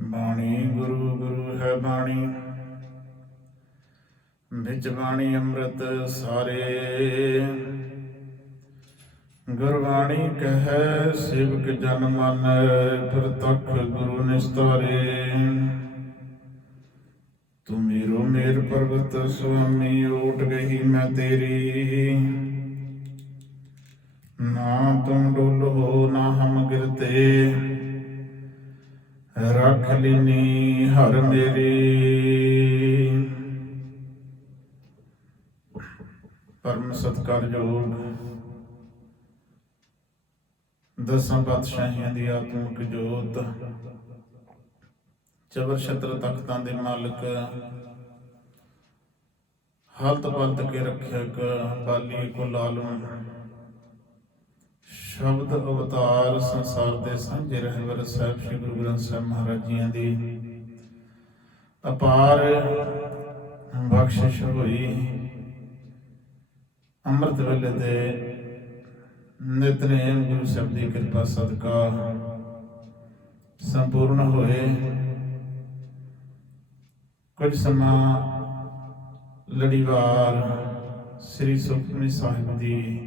ਬਾਣੀ ਗੁਰੂ ਗੁਰੂ ਹੈ ਬਾਣੀ। ਵਿੱਚ ਬਾਣੀ ਅੰਮ੍ਰਿਤ ਸਾਰੇ। ਗੁਰਬਾਣੀ ਕਹੈ, ਸਿਵਕ ਜਨ ਮਨ ਪ੍ਰਤੱਖ ਗੁਰੂ ਨਿਸਤਾਰੇ। ਤੂੰ ਮੇਰੋ ਮੇਰ ਪਰਬਤ, ਸੁਆਮੀ, ਓਟ ਗਈ ਮੈਂ ਤੇਰੀ। ਨਾ ਤੁਮ ਹੋ ਨਾ ਹਮ ਗਿਰਤੇ। ਰੱਖ ਲਿਨੀ ਹਰ ਮੇਰੀ। ਪਰਮ ਸਤਕਾਰਯੋਗ ਦਸਾਂ ਪਾਤਸ਼ਾਹੀਆਂ ਦੀ ਆਤਮਿਕ ਜੋਤ। ਚਬਰ ਛਤਰ ਤਖਤਾਂ ਦੇ ਮਾਲਕ। ਹਲਤ ਪਲਤ ਕੇ ਰੱਖਿਅਕ ਬਾਲੀ ਕੋ ਲਾਲਮ ਸ਼ਬਦ ਅਵਤਾਰ ਸੰਸਾਰ ਦੇ ਸਾਂਝੇ ਰਹਿਬਰ ਸਾਹਿਬ ਸ੍ਰੀ ਗੁਰੂ ਗ੍ਰੰਥ ਸਾਹਿਬ ਮਹਾਰਾਜ ਜੀਆਂ ਦੀ ਅਪਾਰ ਬਖਸ਼ਿਸ਼ ਹੋਈ। ਅੰਮ੍ਰਿਤ ਵੇਲੇ ਦੇ ਨਿਤਨੇਮ ਗੁਰੂ ਸਾਹਿਬ ਦੀ ਕਿਰਪਾ ਸਦਕਾ ਸੰਪੂਰਨ ਹੋਏ। ਕੁਝ ਸਮਾਂ ਲੜੀਵਾਰ ਸ੍ਰੀ ਸੁਖਮਨੀ ਸਾਹਿਬ ਦੀ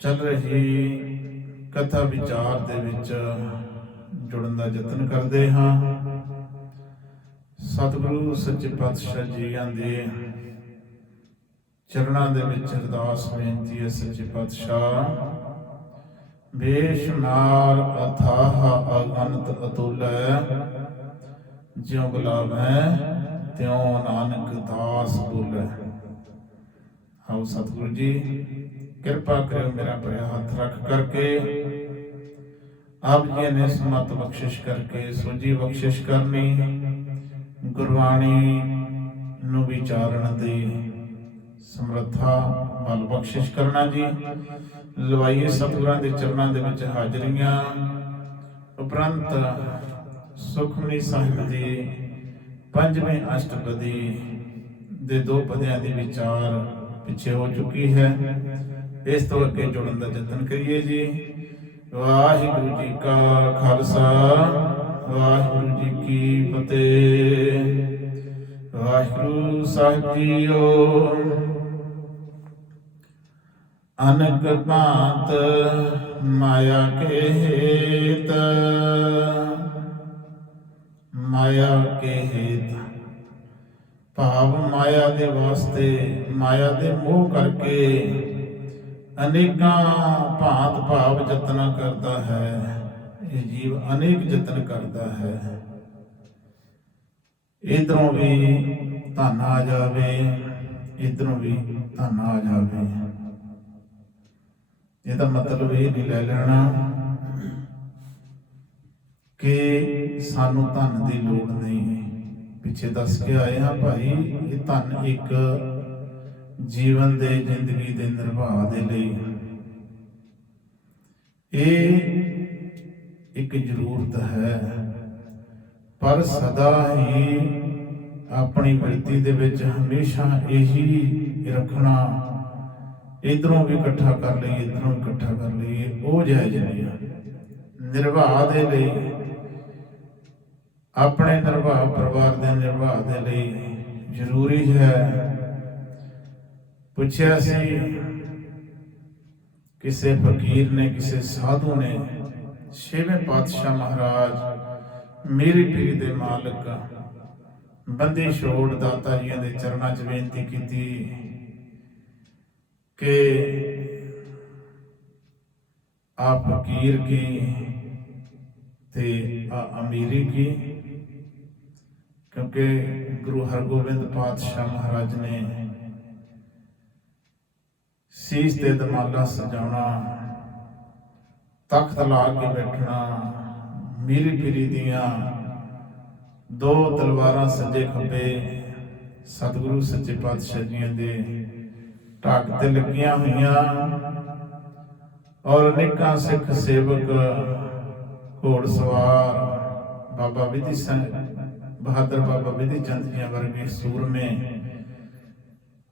ਚੱਲ ਰਹੀ ਕਥਾ ਵਿਚਾਰ ਦੇ ਵਿੱਚ ਜੁੜਨ ਦਾ ਯਤਨ ਕਰਦੇ ਹਾਂ। ਸਤਿਗੁਰੂ ਸੱਚੇ ਪਾਤਸ਼ਾਹ ਜੀਆਂ ਦੇ ਚਰਨਾਂ ਦੇ ਵਿੱਚ ਅਰਦਾਸ ਬੇਨਤੀ ਹੈ ਸੱਚੇ ਪਾਤਸ਼ਾਹ ਬੇਸ਼ਮਾਰ ਅਥਾਹ ਅਗਨਤ ਅਤੁਲੈ, ਜਿਉ ਬੁਲਾਵੈ ਤਿਉ ਨਾਨਕ ਦਾਸ ਬੋਲੇ। ਆਓ ਸਤਿਗੁਰੂ ਜੀ ਕਿਰਪਾ ਕਰਿਓ ਮੇਰਾ ਭਰਿਆ ਹੱਥ ਰੱਖ ਕਰਕੇ। ਆਪ ਜੀ ਨੇ ਸਮਤ ਬਖਸ਼ਿਸ਼ ਕਰਕੇ ਸੋਜੀ ਬਖਸ਼ਿਸ਼ ਕਰਨੀ, ਗੁਰਬਾਣੀ ਨੂੰ ਵਿਚਾਰਨ ਦੀ ਸਮਰੱਥਾ ਬਲ ਬਖਸ਼ਿਸ਼ ਕਰਨਾ ਜੀ। ਲਵਾਈਏ ਸਤਿਗੁਰਾਂ ਦੇ ਚਰਨਾਂ ਦੇ ਵਿੱਚ ਹਾਜ਼ਰੀਆਂ। ਉਪਰੰਤ ਸੁਖਮਨੀ ਸਾਹਿਬ ਦੀ ਪੰਜਵੇਂ ਅਸ਼ਟਪਦੀ ਦੇ ਦੋ ਪਦਿਆਂ ਦੀ ਵਿਚਾਰ ਪਿੱਛੇ ਹੋ ਚੁੱਕੀ ਹੈ। ਇਸ ਤੋਂ ਅੱਗੇ ਜੁੜਨ ਦਾ ਯਤਨ ਕਰੀਏ ਜੀ। ਵਾਹਿਗੁਰੂ ਜੀ ਕਾ ਖਾਲਸਾ, ਵਾਹਿਗੁਰੂ ਜੀ ਕੀ ਫਤਿਹ। ਵਾਹਿਗੁਰੂ ਸਾਹਿਬ ਜੀਓ, ਅਨਕ ਭਾਂਤ ਮਾਇਆ ਕੇ ਹੇਤ ਮਾਇਆ ਕੇ ਹੇਤ ਭਾਵ ਮਾਇਆ ਦੇ ਵਾਸਤੇ, ਮਾਇਆ ਦੇ ਮੋਹ ਕਰਕੇ ਅਨੇਕਾਂ ਭਾਂਤ ਭਾਵ ਯਤਨ ਕਰਦਾ ਹੈ, ਇਹ ਜੀਵ ਅਨੇਕ ਯਤਨ ਕਰਦਾ ਹੈ। ਇਧਰੋਂ ਵੀ ਧਨ ਆ ਜਾਵੇ, ਇਧਰੋਂ ਵੀ ਧਨ ਆ ਜਾਵੇ। ਇਹਦਾ ਮਤਲਬ ਇਹ ਨਹੀਂ ਲੈ ਲੈਣਾ ਕਿ ਸਾਨੂੰ ਧਨ ਦੀ ਲੋੜ ਨਹੀਂ। ਪਿੱਛੇ ਦੱਸ ਕੇ ਆਏ ਹਾਂ ਭਾਈ, ਇਹ ਧਨ ਇੱਕ ਜੀਵਨ ਦੇ ਜ਼ਿੰਦਗੀ ਦੇ ਨਿਰਵਾਹ ਦੇ ਲਈ। ਇਹ ਇੱਕ ਜ਼ਰੂਰਤ ਹੈ, ਪਰ ਸਦਾ ਹੀ ਆਪਣੀ ਵਰਤੀ ਦੇ ਵਿੱਚ ਹਮੇਸ਼ਾ ਇਹੀ ਰੱਖਣਾ, ਇਧਰੋਂ ਵੀ ਇਕੱਠਾ ਕਰ ਲਈਏ, ਇਧਰੋਂ ਇਕੱਠਾ ਕਰ ਲਈਏ, ਉਹ ਜਾਇਜ਼ ਨਹੀਂ ਹੈ ਨਿਰਵਾਹ ਦੇ ਲਈ, ਆਪਣੇ ਨਿਰਵਾਹ ਪਰਿਵਾਰ ਦੇ ਨਿਰਵਾਹ ਦੇ ਲਈ ਜ਼ਰੂਰੀ ਹੈ ਪੁੱਛਿਆ ਸੀ ਕਿਸੇ ਫਕੀਰ ਨੇ, ਕਿਸੇ ਸਾਧੂ ਨੇ, ਛੇਵੇਂ ਪਾਤਸ਼ਾਹ ਮਹਾਰਾਜ, ਮੇਰੀ ਪੀਰੀ ਦੇ ਮਾਲਕ, ਬੰਦੀ ਛੋੜ ਦਾਤਾ ਜੀਆਂ ਦੇ ਚਰਨਾਂ 'ਚ ਬੇਨਤੀ ਕੀਤੀ ਕਿ ਆ ਫਕੀਰ ਕੀ ਤੇ ਆ ਅਮੀਰੀ ਕੀ? ਕਿਉਂਕਿ ਗੁਰੂ ਹਰਗੋਬਿੰਦ ਪਾਤਸ਼ਾਹ ਮਹਾਰਾਜ ਨੇ ਸੀਸ ਤੇ ਦਮਾਲਾ ਸਜਾਉਣਾ, ਤਖਤ ਲਾ ਕੇ ਬੈਠਣਾ, ਮੀਰੀ ਪੀਰੀ ਦੀਆਂ ਦੋ ਤਲਵਾਰਾਂ ਸੱਜੇ ਖੱਬੇ, ਸਤਿਗੁਰੂ ਸੱਚੇ ਪਾਤਸ਼ਾਹ ਜੀਆਂ ਦੇ ਢਾਕ ਤੇ ਲੱਗੀਆਂ ਹੋਈਆਂ ਔਰ ਅਨੇਕਾਂ ਸਿੱਖ ਸੇਵਕ ਘੋੜ ਸਵਾਰ ਬਾਬਾ ਵਿਧੀ ਸਿੰਘ ਬਹਾਦਰ ਬਾਬਾ ਵਿਧੀ ਚੰਦ ਜੀਆਂ ਵਰਗੇ ਸੂਰਮੇ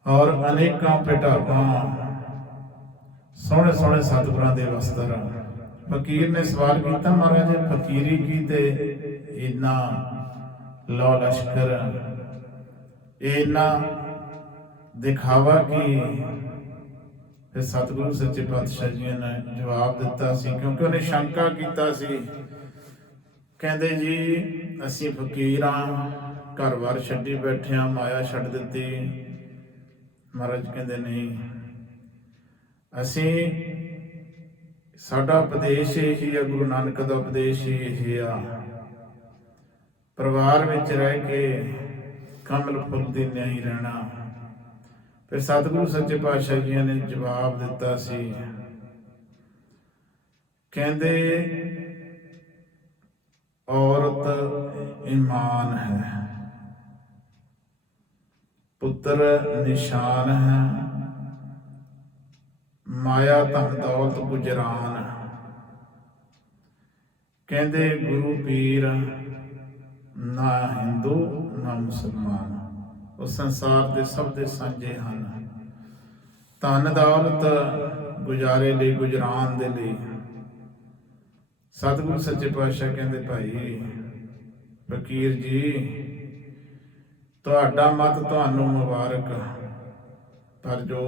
ਔਰ ਅਨੇਕਾਂ ਭੇਟਾਵਾਂ ਸੋਹਣੇ ਸੋਹਣੇ ਸਤਿਗੁਰਾਂ ਦੇ ਵਸਤਰ। ਫਕੀਰ ਨੇ ਸਵਾਲ ਕੀਤਾ, ਮਹਾਰਾਜ ਫਕੀਰੀ ਕੀ ਤੇ? ਇਨਾ ਲੋ ਲਸ਼ਕਰ। ਇਨਾ ਦਿਖਾਵਾ ਕੀ? ਫਿਰ ਸਤਿਗੁਰੂ ਸੱਚੇ ਪਾਤਸ਼ਾਹ ਜੀ ਨੇ ਜਵਾਬ ਦਿੱਤਾ ਸੀ, ਕਿਉਂਕਿ ਉਹਨੇ ਸ਼ੰਕਾ ਕੀਤਾ ਸੀ। ਕਹਿੰਦੇ ਜੀ, ਅਸੀਂ ਫਕੀਰਾਂ ਘਰ-ਬਾਰ ਛੱਡੀ ਬੈਠਿਆਂ ਮਾਇਆ ਛੱਡ ਦਿੱਤੀ। ਮਹਾਰਾਜ ਕਹਿੰਦੇ ਨਹੀਂ ਅਸੀਂ ਸਾਡਾ ਉਪਦੇਸ਼ ਇਹੀ ਆ, ਗੁਰੂ ਨਾਨਕ ਦਾ ਉਪਦੇਸ਼ ਹੀ ਇਹ ਆ। ਪਰਿਵਾਰ ਵਿੱਚ ਰਹਿ ਕੇ ਕਮਲ ਫੁੱਲ ਦੀ ਨਹੀਂ ਰਹਿਣਾ। ਫਿਰ ਸਤਿਗੁਰੂ ਸੱਚੇ ਪਾਤਸ਼ਾਹ ਜੀ ਨੇ ਜਵਾਬ ਦਿੱਤਾ ਸੀ। ਕਹਿੰਦੇ, ਔਰਤ ਇਮਾਨ ਹੈ, ਪੁੱਤਰ ਨਿਸ਼ਾਨ ਹੈ। ਮਾਇਆ ਧਨ ਦੌਲਤ ਗੁਜਰਾਨ ਕਹਿੰਦੇ, ਗੁਰੂ ਪੀਰ, ਨਾ ਹਿੰਦੂ, ਨਾ ਮੁਸਲਮਾਨ। ਉਹ ਸੰਸਾਰ ਦੇ ਸਭ ਦੇ ਸਾਂਝੇ ਹਨ। ਧਨ ਦੌਲਤ ਗੁਜ਼ਾਰੇ ਲਈ, ਗੁਜਰਾਨ ਦੇ ਲਈ। ਸਤਿਗੁਰੂ ਸੱਚੇ ਪਾਤਸ਼ਾਹ ਕਹਿੰਦੇ, ਭਾਈ, ਫਕੀਰ ਜੀ, ਤੁਹਾਡਾ ਮਤ ਤੁਹਾਨੂੰ ਮੁਬਾਰਕ। ਪਰ ਜੋ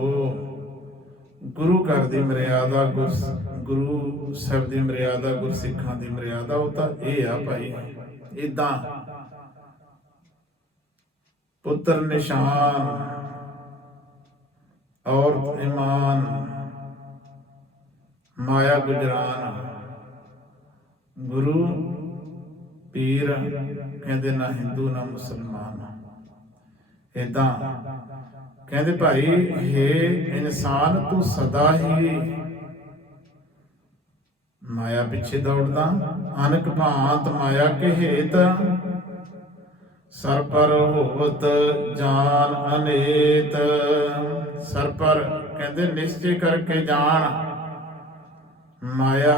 ਗੁਰੂ ਘਰ ਦੀ ਮਰਿਆਦਾ, ਗੁਰ ਗੁਰੂ ਸਾਹਿਬ ਦੀ ਮਰਿਆਦਾ, ਗੁਰਸਿੱਖਾਂ ਦੀ ਮਰਿਆਦਾ, ਉਹ ਤਾਂ ਇਹ ਆ ਭਾਈ ਇਦਾਂ ਪੁੱਤਰ ਨਿਸ਼ਾਨ ਔਰ ਇਮਾਨ, ਮਾਇਆ ਗੁਜਰਾਨ। ਗੁਰੂ ਪੀਰ ਕਹਿੰਦੇ ਨਾ ਹਿੰਦੂ, ਨਾ ਮੁਸਲਮਾਨ। ਇਦਾਂ ਕਹਿੰਦੇ ਭਾਈ हे ਇਨਸਾਨ, ਤੂੰ ਸਦਾ ਹੀ ਮਾਇਆ ਪਿੱਛੇ ਦੌੜਦਾ, ਅਨਕ ਭਾਂਤ ਮਾਇਆ ਕੇ ਹੇਤ ਸਰ ਪਰ ਹੋਵਤ ਜਾਨ ਅਨੇਤ। ਸਰ ਪਰ ਕਹਿੰਦੇ, ਨਿਸ਼ਚੈ ਕਰਕੇ ਜਾਣ ਮਾਇਆ